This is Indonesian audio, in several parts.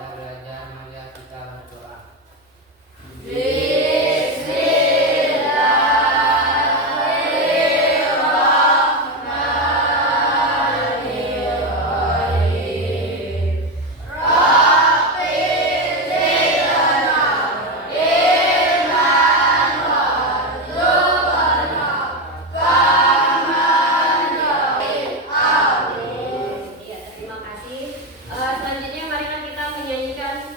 kita belajar melihat kita berdoa. Selanjutnya marilah kita menyanyikan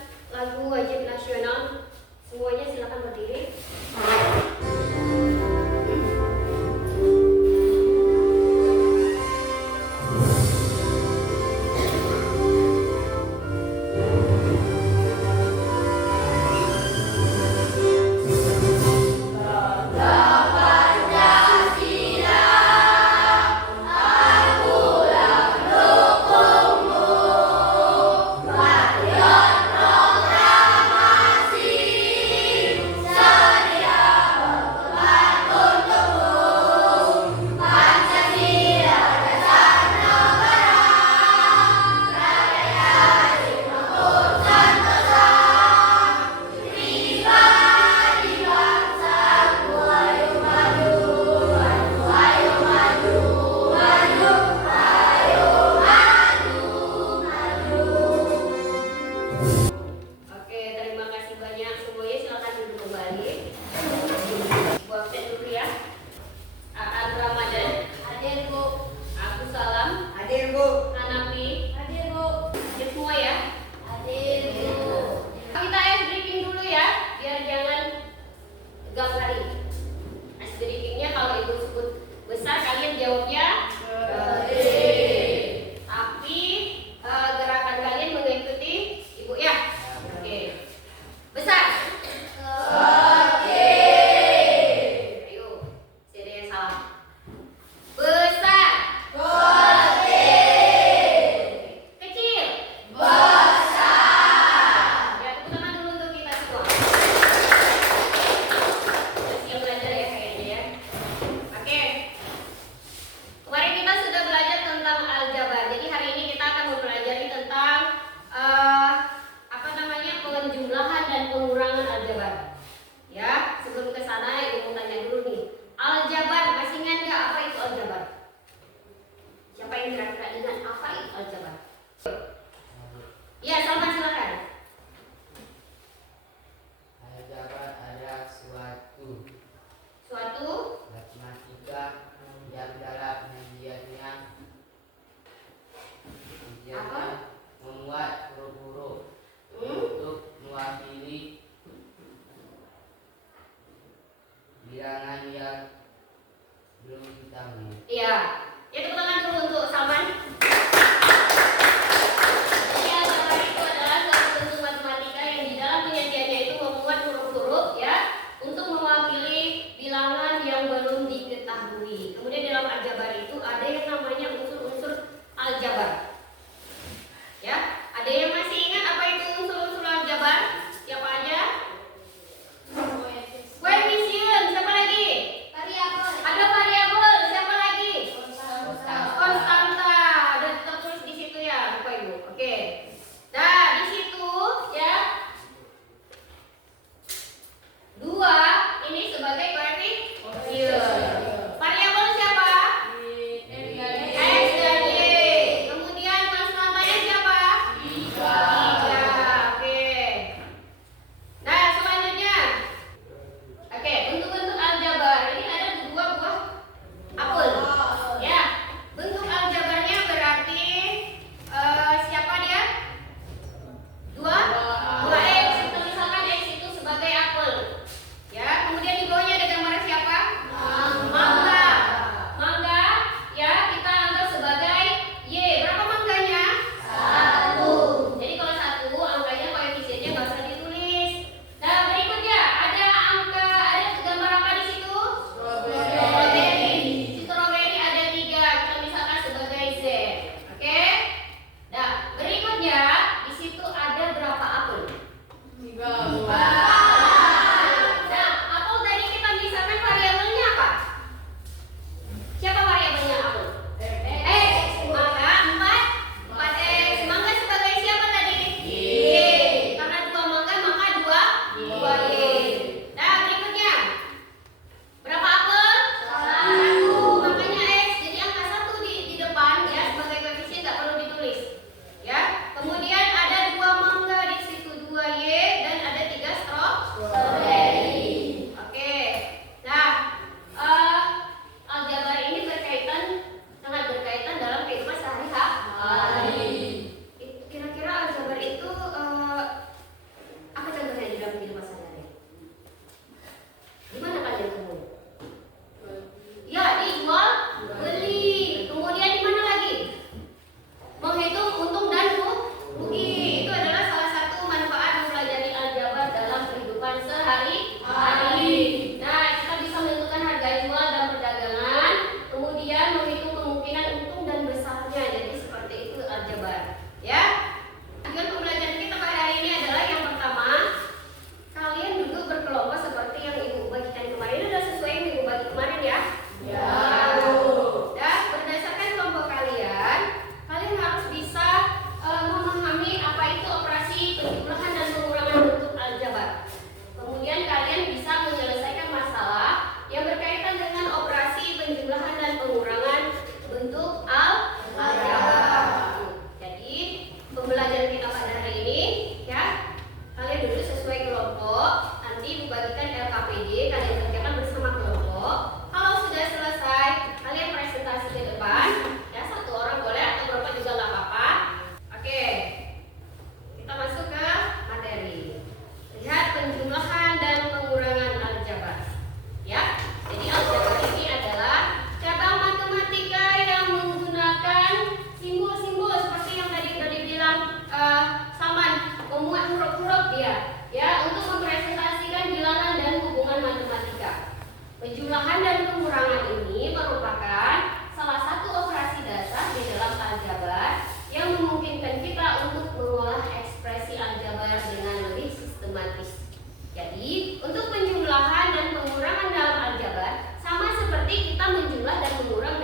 dengan huruf-huruf dia, ya, untuk mempresentasikan bilangan dan hubungan matematika. Penjumlahan dan pengurangan ini merupakan salah satu operasi dasar di dalam aljabar yang memungkinkan kita untuk mengolah ekspresi aljabar dengan lebih sistematis. Jadi, untuk penjumlahan dan pengurangan dalam aljabar sama seperti kita menjumlah dan mengurang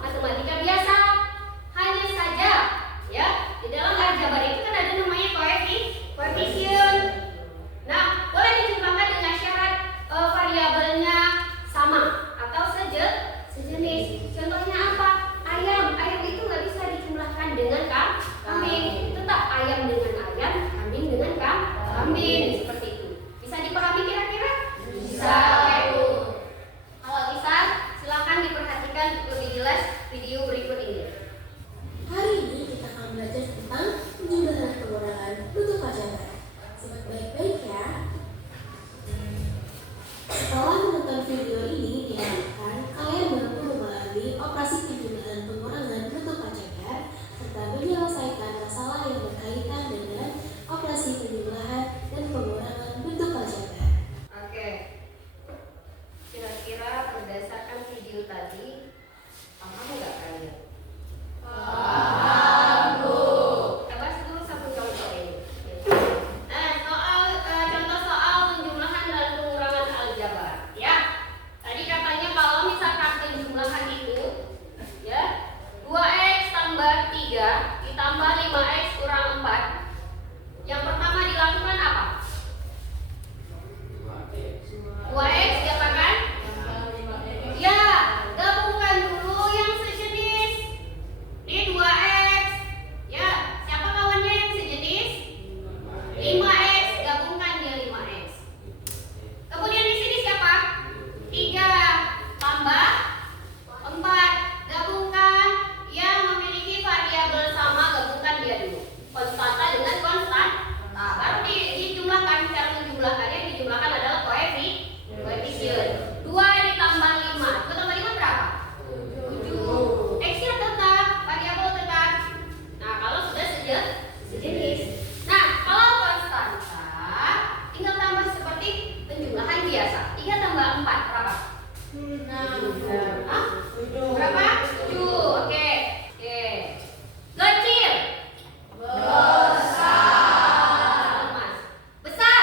matematika biasa. Hanya saja, ya, di dalam aljabar itu kan ada namanya koefisien. Nah, boleh dijumlahkan dengan syarat variabelnya sama atau sejenis. Contohnya apa? Ayam itu nggak bisa dijumlahkan dengan kambing. Tetap ayam dengan ayam, kambing dengan kambing. Seperti itu. Bisa dipahami kira-kira? Bisa. Kalau bisa, silakan diperhatikan lebih jelas video berikut ini. Hari ini kita akan belajar tentang penjumlahan dan pengurangan bentuk aljabar. Simak baik-baik ya. Setelah menonton video ini, diharapkan kalian mampu memahami operasi penjumlahan dan pengurangan bentuk aljabar serta menyelesaikan masalah yang berkaitan dengan operasi penjumlahan dan pengurangan bentuk aljabar. Oke. Kira-kira berdasarkan video tadi, paham nggak kalian? Paham, Bu. Kita bahas dulu satu contoh ini. Contoh soal penjumlahan dan pengurangan aljabar, ya. Tadi katanya kalau misalkan penjumlahan itu, ya, 2x tambah 3 ditambah 5x kurang 4. Yang pertama dilakukan apa? 2x diapakan? Ya, gabungkan dulu yang sejenis. Ini 2x. Ya, siapa kawannya yang sejenis? 5x, gabungkan dia 5x. Kemudian di sini siapa? 3 tambah 4, gabungkan yang memiliki variabel sama, gabungkan dia dulu. Konstanta dengan konstanta. Nah, baru dijumlahkan. Cara menjumlahkannya dijumlahkan adalah koefisien. 2 ditambah 5. 2 tambah 5 berapa? 7. X-nya tetap, variabel tetap. Nah, kalau sudah sejenis. Nah, kalau konstanta tinggal tambah seperti penjumlahan biasa. 3 tambah 4 berapa? 6. Hah? 7. Berapa? 7. Oke. Kecil. Besar. Mas. Besar.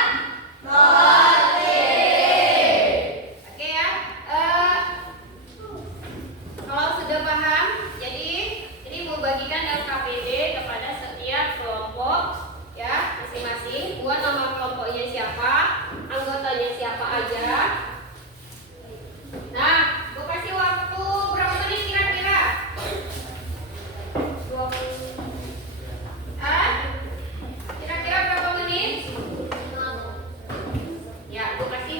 Oke ya. Kalau sudah paham, jadi ini mau bagikan LKPD kepada setiap kelompok, ya, masing-masing. Buat nama kelompoknya siapa, anggotanya siapa aja. Nah, gue kasih waktu berapa menit kira-kira? 20. Kira-kira berapa menit? Ya, gue kasih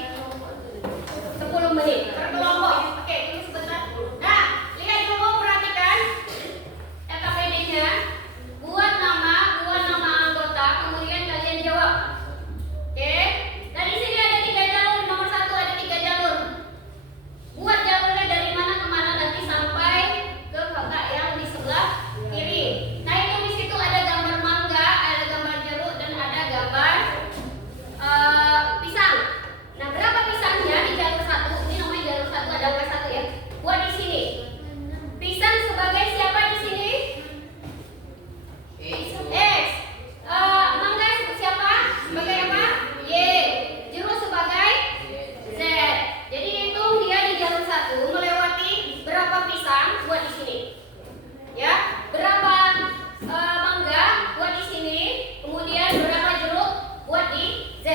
10 menit per kelompok. Oke, tunggu sebentar. Nah, lihat dulu, perhatikan LKPD-nya. Buat nama anggota, kemudian kalian jawab. Oke. Nah, di sini ada 3 jalur. Nomor 1 ada 3 jalur. Buat jalurnya dari mana ke mana nanti sampai ke kotak yang di sebelah kiri. Nah, itu di situ ada gambar mangga, ada gambar jeruk, dan ada gambar pisang. Nah, berapa pisangnya di jalur 1? Ini namanya jalur 1, ada angka 1 ya. Buat di sini. Pisang sebagai siapa di sini? X. Mangga siapa? Sebagai apa? Y. Jeruk sebagai Z. Jadi hitung dia di jalur 1 melewati berapa pisang buat di sini. Ya, berapa mangga buat di sini, kemudian berapa jeruk buat di Z.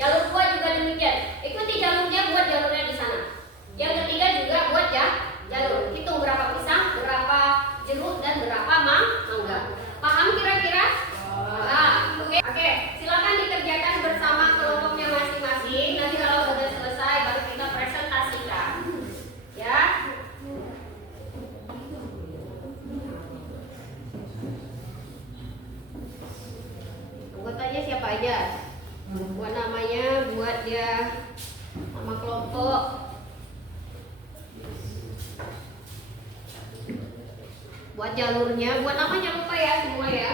Jalur 2 juga demikian. Ikuti jalurnya buat jalurnya di sana. Yang ketiga juga buat jalur. Hitung berapa pisang, berapa jeruk, dan berapa mangga. Paham kira-kira? Nah, oke. Silakan dikerjakan bersama kelompoknya masing-masing. Nanti kalau sudah selesai baru kita presentasikan. Ya. Anggotanya siapa aja? Buat namanya, buat dia nama kelompok. Buat jalurnya, buat namanya lupa ya semua ya.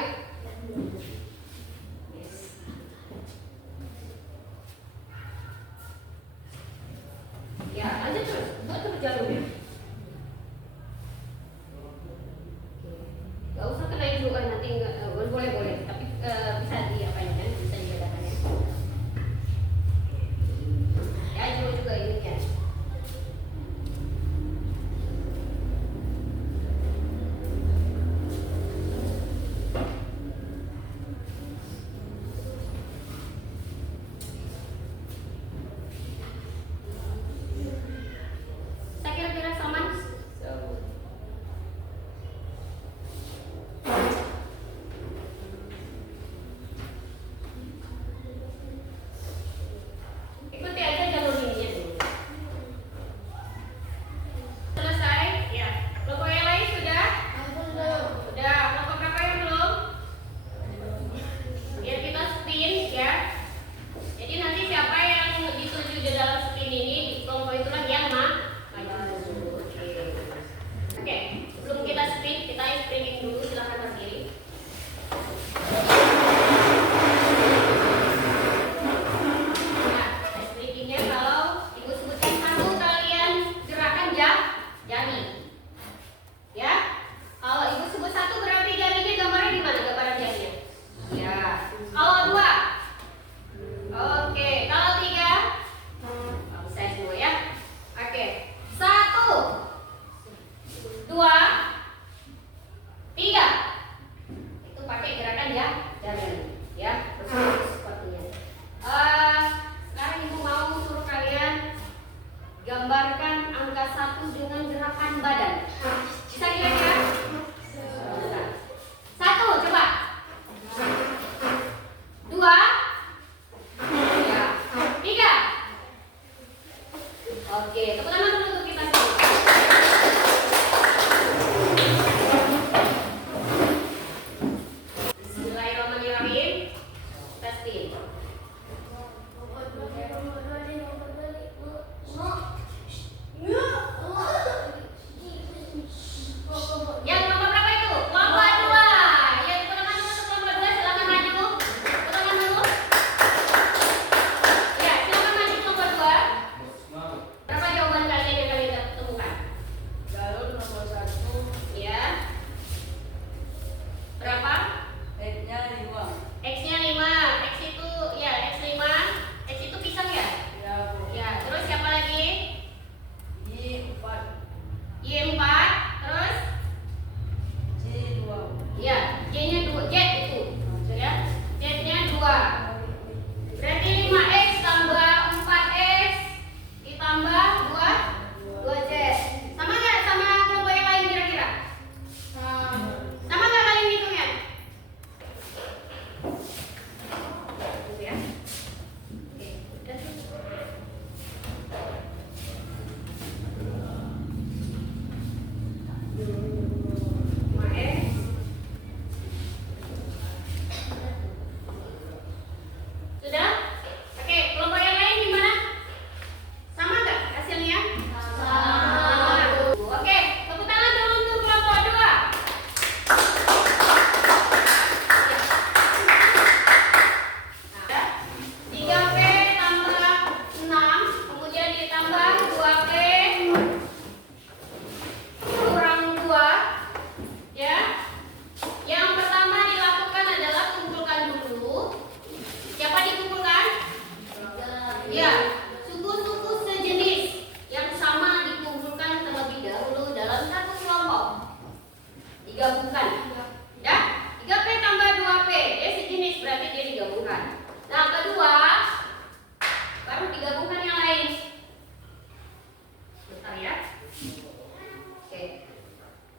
Justin. Yang nomor berapa itu? Kelompok 2. Yang ulangan dulu untuk kelompok 2 silakan maju. Ulangan dulu. Ya, silakan maju kelompok 2. Berapa jawaban kalian yang kalian temukan? Galon nomor 1, Ya. Berapa? X-nya 5. X-nya 5. X itu ya X5. X itu pisang ya? Ya, Bu. Ya, terus siapa lagi? Y 4, Y4. Terus C 2. ya, J-nya 2. Z itu. Ya. Z-nya 2. Berarti 5X tambah 4X ditambah 2Z. Sama nggak sama kelompok yang lain kira-kira? Sama nggak kalian hitungnya? Gitu ya. Oke, udah sih. Sudah? Oke, kelompok yang lain gimana? Sama nggak hasilnya? Sama. Oke, tepuk tangan dulu untuk kelompok 2. Nah, 3P tambah 6, kemudian ditambah 2P kurang 2. Ya. Yang pertama dilakukan adalah kumpulkan dulu. Siapa dikumpulkan? Ya, suku-suku sejenis yang sama dikumpulkan terlebih dahulu dalam satu kelompok. Digabungkan. Ya, 3P tambah 2P, dia sejenis berarti dia digabungkan. Nah, kedua baru digabungkan yang lain. Bentar ya. Oke.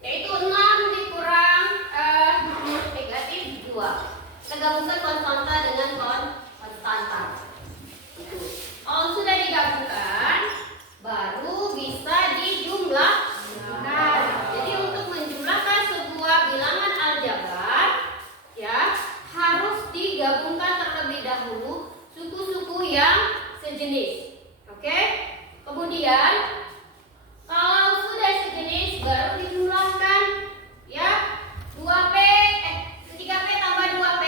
Yaitu 6 dikurang negatif 2. Kita gabungkan konstanta dengan konstanta. Kalau sudah digabungkan, baru bisa dijumlahkan. Jadi untuk menjumlahkan sebuah bilangan aljabar, ya harus digabungkan terlebih dahulu suku-suku yang sejenis. Oke? Kemudian kalau sudah sejenis baru dijumlahkan, ya 2P 3P tambah 2P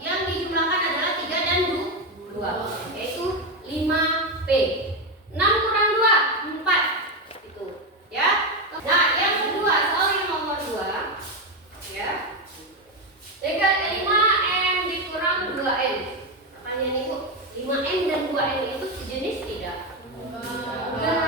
yang dijumlahkan adalah 3 dan 2, yaitu 5P. 6 kurang 2, 4. Itu, ya. Nah, yang kedua, soal yang nomor 2, ya. 5M dikurang 2N. Pertanyaan Ibu, 5M dan 2N itu sejenis tidak? Enggak.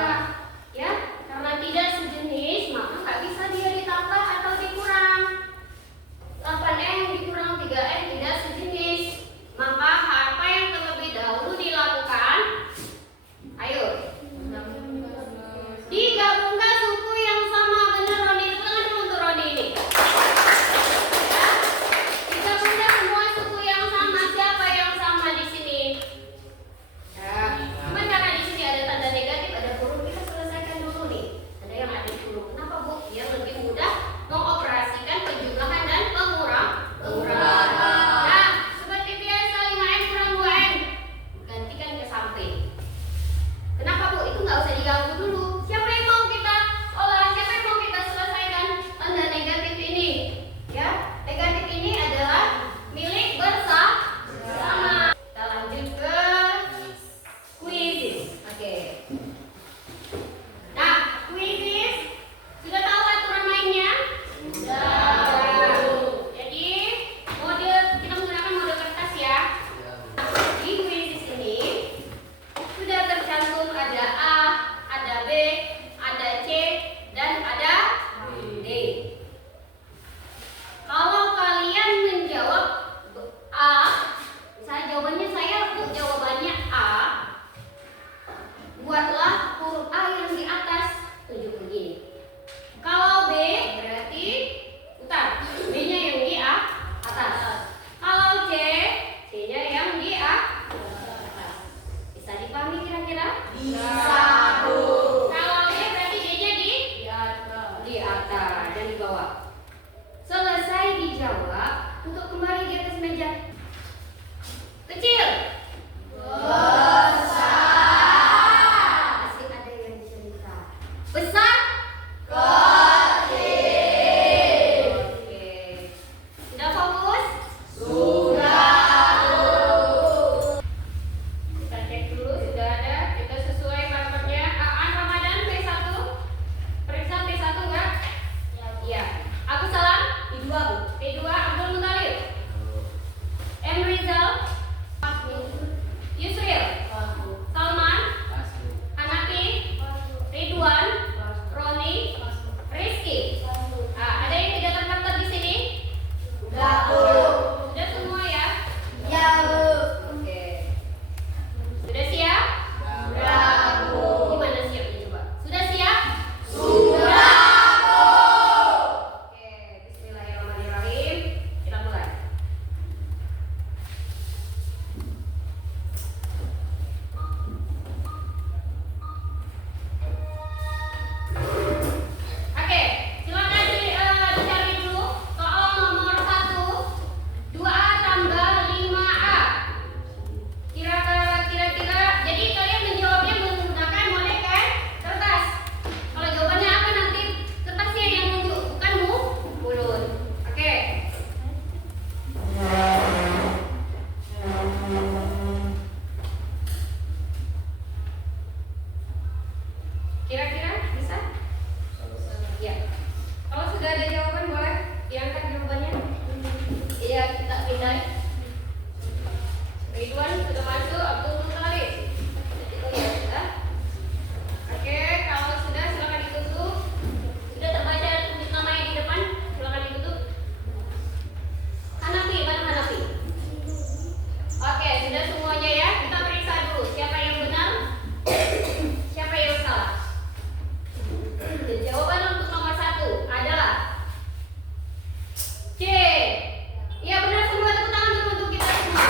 Ridwan sudah masuk, Abdul Muthalib. Oh ya, sudah. Oke, kalau sudah silakan ditutup. Sudah terbaca namanya di depan, silakan ditutup. Hanafi, mana Hanafi? Oke, sudah semuanya ya. Kita periksa dulu siapa yang benar, siapa yang salah. Jawaban untuk nomor 1 adalah C. Ya benar semua, tepuk tangan dulu untuk kita semua.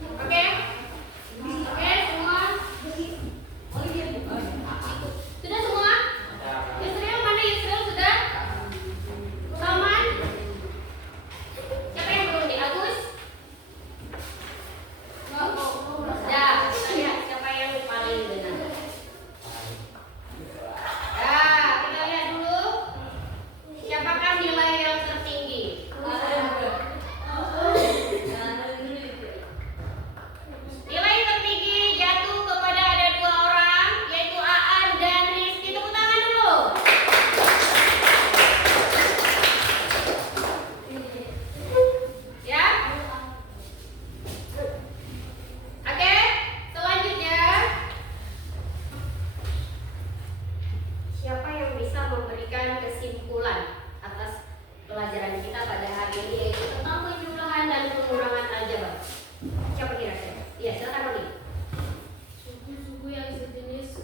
Oke? Oke, semua? Sudah semua? Yusril mana Yusril sudah? Salman? Siapa yang belum nih? Agus? Ya, kita lihat siapa yang paling benar. Ya, kita lihat dulu. Siapakah nilai yang tertinggi? Nilai tertinggi jatuh kepada ada dua orang, yaitu Aan dan Rizky. Tepuk tangan dulu. Ya. Oke, selanjutnya siapa yang bisa memberikan kesimpulan atas pelajaran kita pada hari ini, yaitu tentang penjumlahan dan pengurangan aljabar? Siapa kira-kira? Iya, silakan Roni. Suku-suku yang sejenis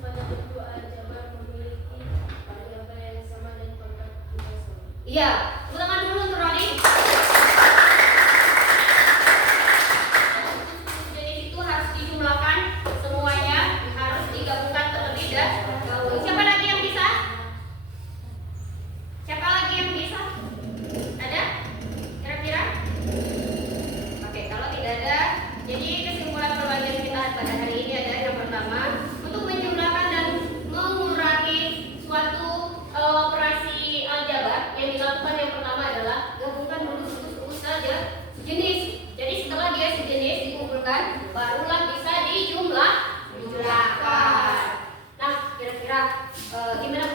pada bentuk aljabar memiliki variabel yang sama dan pangkat juga sama. Iya, tepuk tangan dulu untuk Roni. Jadi itu harus dijumlahkan semuanya, harus digabungkan terlebih dahulu. Siapa lagi yang bisa? Siapa lagi yang bisa? Ada? Kira-kira? Oke, kalau tidak ada, jadi kesimpulan pelajaran kita pada hari ini adalah yang pertama, untuk menjumlahkan dan mengurangi suatu operasi aljabar yang dilakukan yang pertama adalah gabungkan dulu suku-suku saja sejenis. Jadi setelah dia sejenis dikumpulkan, barulah bisa dijumlahkan. Nah, kira-kira gimana